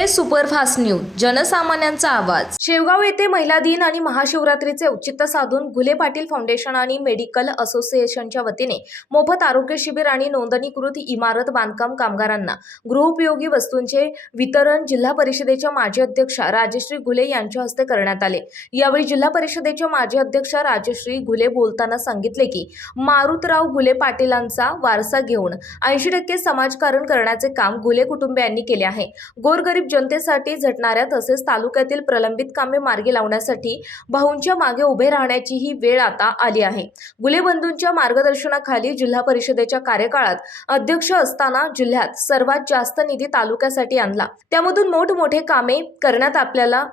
Pune superfast news जनसामान्यांचा आवाज. शेवगाव येथे महिला दिन आणि महाशिवरात्रीचे औचित्य साधून घुले पाटील फाउंडेशन आणि मेडिकल असोसिएशनच्या वतीने मोफत आरोग्य शिबिर आणि नोंदणीकृत इमारत बांधकाम कामगारांना गृहोपयोगी वस्तूंचे वितरण जिल्हा परिषदेच्या माजी अध्यक्षा राजश्री घुले यांच्या हस्ते करण्यात आले. यावेळी जिल्हा परिषदेच्या माजी अध्यक्षा राजश्री घुले बोलताना सांगितले की मारुतराव घुले पाटीलांचा वारसा घेऊन ऐंशी टक्के समाजकारण करण्याचे काम घुले कुटुंबियांनी केले आहे. गोरगरीब जनतेसाठी झटणाऱ्या तसेच तालुक्यातील प्रलंबित कामे मार्गी लावण्यासाठी भाऊंच्या मागे उभे राहण्याची ही वेळ आता आली आहे. गुलेबंधूंच्या मार्गदर्शनाखाली जिल्हा परिषदेच्या कार्यकाळात अध्यक्ष असताना जिल्ह्यात सर्वात जास्त निधी तालुक्यासाठी आणला. त्यामधून मोठमोठे कामे करण्यात आपल्याला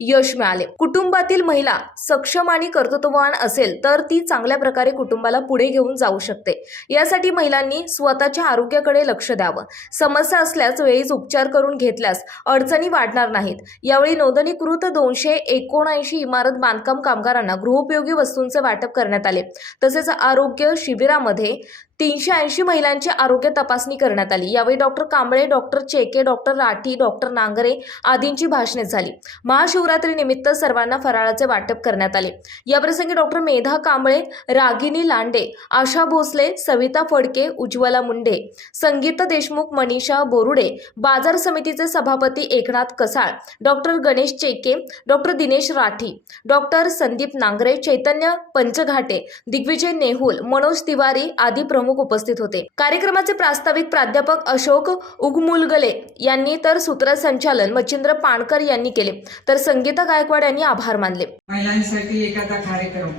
यश मिळाले. कुटुंबातील महिला सक्षम आणि कर्तृत्ववान असेल तर ती चांगल्या प्रकारे कुटुंबाला पुढे घेऊन जाऊ शकते. यासाठी महिलांनी स्वतःच्या आरोग्याकडे लक्ष द्यावं. समस्या असल्यास वेळीच उपचार करून घेतल्यास अडचणी वाढणार नाहीत. यावेळी नोंदणीकृत दोनशे एकोणऐंशी इमारत बांधकाम कामगारांना गृहोपयोगी वस्तूंचे वाटप करण्यात आले. तसेच आरोग्य शिबिरामध्ये तीनशे ऐंशी महिलांची आरोग्य तपासणी करण्यात आली. यावेळी doctor Kamble doctor Cheke doctor Rathi doctor Nangare आदींची भाषणे झाली. महाशिवरात्री महाशिवरात्रीनिमित्त सर्वांना फराळाचे वाटप करण्यात आले. याप्रसंगी डॉक्टर मेधा कांबळे रागिनी लांडे आशा भोसले सविता फडके उज्ज्वला मुंडे संगीता देशमुख मनीषा बोरुडे बाजार समितीचे सभापती Eknath Kasal doctor Ganesh Cheke doctor Dinesh Rathi doctor Sandeep Nangare Chaitanya Panchghate Digvijay Nehul Manoj Tiwari आदी प्रमुख उपस्थित होते. कार्यक्रमाचे प्रास्ताविक प्राध्यापक अशोक उगमुलगले यांनी तर सूत्रसंचालन मच्छिंद्र पाणकर यांनी केले. तर संगीता गायकवाड यांनी आभार मानले. महिलांसाठी एखादा कार्यक्रम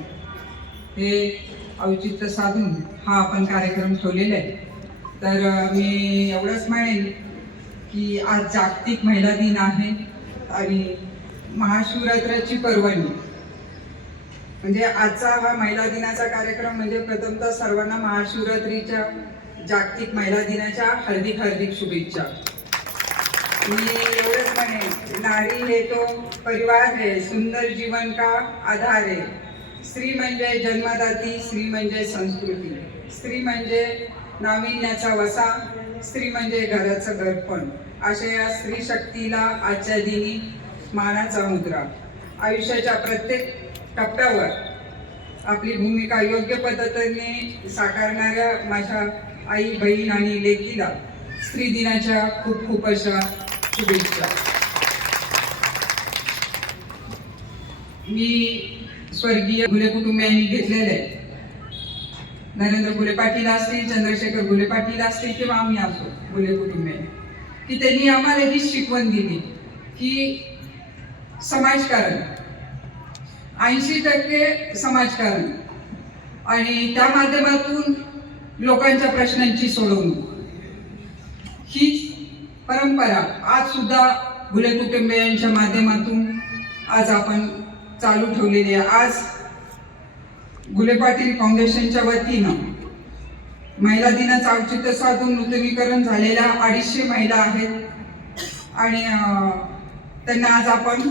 हे औचित्य साधून हा आपण कार्यक्रम ठेवलेला आहे. तर मी एवढंच म्हणेन की आज जागतिक महिला दिन आहे आणि महाशिवरात्राची पर्वणी. म्हणजे आजचा हा महिला दिनाचा कार्यक्रम म्हणजे प्रथमतः सर्वांना महाशिवरात्रीच्या जागतिक महिला दिनाच्या हार्दिक हार्दिक शुभेच्छा. मी एवढंच म्हणेन नारी हे तो परिवार आहे सुंदर जीवन का आधार आहे स्त्री म्हणजे जन्मदाती स्त्री म्हणजे संस्कृती. स्त्री म्हणजे नाविन्याचा वसा स्त्री म्हणजे घराचं घरपण. अशा या स्त्री शक्तीला आजच्या दिनी मानाचा मुद्रा. आयुष्याच्या प्रत्येक टप्प्यावर आपली भूमिका योग्य पद्धतीने साकारणाऱ्या माझ्या आई बहीण आणि लेकीला स्त्री दिनाच्या खूप खूप अशा शुभेच्छा. मी स्वर्गीय गुले कुटुंबियांनी घेतलेले. नरेंद्र गुले पाटील असतील चंद्रशेखर गुले पाटील असतील किंवा आम्ही असो गुले कुटुंबियांनी की त्यांनी आम्हाला ही शिकवण दिली की समाजकारण. ऐंशी टक्के समाजकारण. आणि त्या माध्यमातून लोकांच्या प्रश्नांची सोडवणूक. हीच परंपरा. आज सुद्धा भुले कुटुंबियांच्या माध्यमातून आज आपण चालू ठेवलेली आहे. आज गुले पाटील फाउंडेशनच्या वतीनं महिला दिनाचं औचित्य साधून नूतनीकरण झालेल्या अडीचशे महिला आहेत. आणि त्यांना आज आपण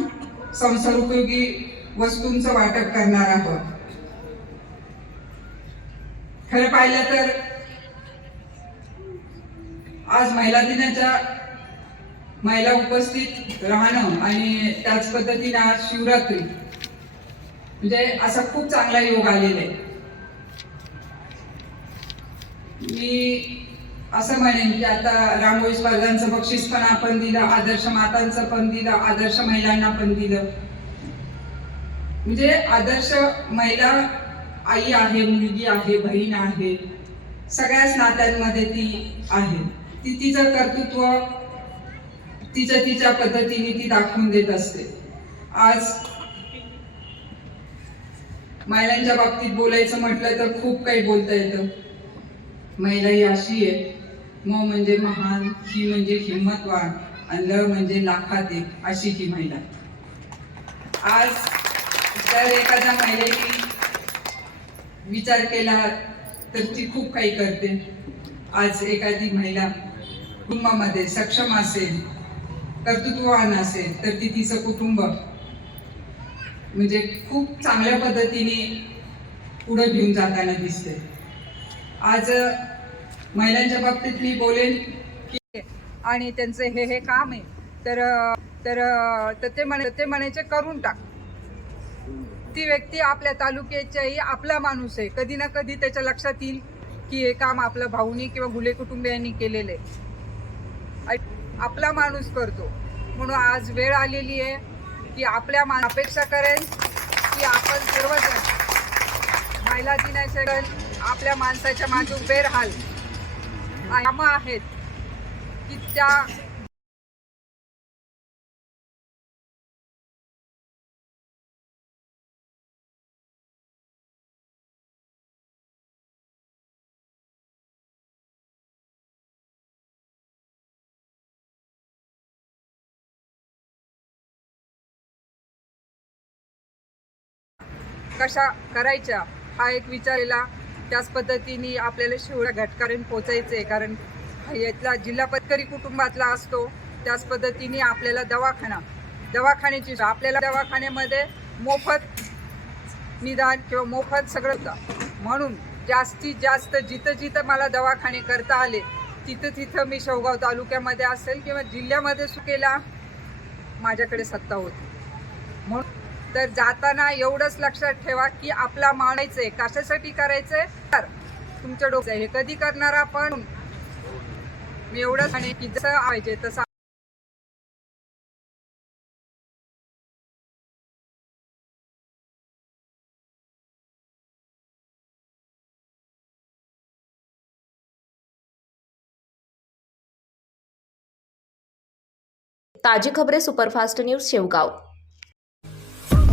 संसारोपयोगी वस्तूंचं वाटप करणार आहोत. खरं पाहिलं तर आज महिला दिनाच्या महिला उपस्थित राहणं आणि त्याच पद्धतीने आज शिवरात्री. म्हणजे असा खूप चांगला योग आलेला आहे. मी असं म्हणेन की आता रांगोळी स्पर्धांचं बक्षीस पण आपण दिलं आदर्श मातांचं पण दिलं आदर्श महिलांना पण दिलं. म्हणजे आदर्श महिला आई आहे मुलगी आहे बहीण आहे सगळ्याच नात्यांमध्ये ती आहे. ती तिचं कर्तृत्व तिच्या तिच्या पद्धतीने ती दाखवून देत असते. आज महिलांच्या बाबतीत बोलायचं म्हटलं तर खूप काही बोलता येतं. महिला ही अशी आहे. म म्हणजे महान ही म्हणजे हिंमतवान आणि ल म्हणजे लाखात एक अशी ही महिला. आज जर एखाद्या महिलेने विचार केला तर ती खूप काही करते. आज एखादी महिला कुटुंबामध्ये सक्षम असेल कर्तृत्ववान असेल तर ती तिचं कुटुंब. म्हणजे खूप चांगल्या पद्धतीने पुढे घेऊन जाताना दिसते. आज महिलांच्या बाबतीत मी बोलेन की आणि त्यांचं हे हे काम आहे. तर तर तर ते म्हणे ते म्हणायचे करून टाक. ती व्यक्ती आपल्या तालुक्याच्याही आपला माणूस आहे. कधी ना कधी त्याच्या लक्षात येईल की हे काम आपल्या भाऊनी किंवा गुले कुटुंबियांनी केलेलं आहे. आपला माणूस करतो. म्हणून आज वेळ आलेली आहे की आपल्या मा अपेक्षा करेन की आपण सर्वजण महिला दिनाच्या आपल्या माणसाच्या मागे उभे राहाल. कामं आहेत की त्या कशा करायच्या हा एक विचारलेला. त्याच पद्धतीने आपल्याला शिवळ्या घटकापर्यंत पोचायचं आहे कारण यातला जिल्हा पत्करी कुटुंबातला असतो. त्याच पद्धतीने आपल्याला दवाखाना दवाखान्याची आपल्याला दवाखान्यामध्ये मोफत निदान किंवा मोफत सगळं म्हणून जास्तीत जास्त जिथं जिथं मला दवाखाने करता आले तिथं तिथं मी शेवगाव तालुक्यामध्ये असेल किंवा जिल्ह्यामध्ये सुकेला माझ्याकडे सत्ता होती. म्हणून तर जाताना एवढंच लक्षात ठेवा की आपला मानायचंय कशासाठी करायचंय? तर तुमच्या डोक्यात हे कधी करणार आपण? मी एवढंच आणि की जसं पाहिजे तसं ताजी खबरे सुपरफास्ट न्यूज शेवगाव.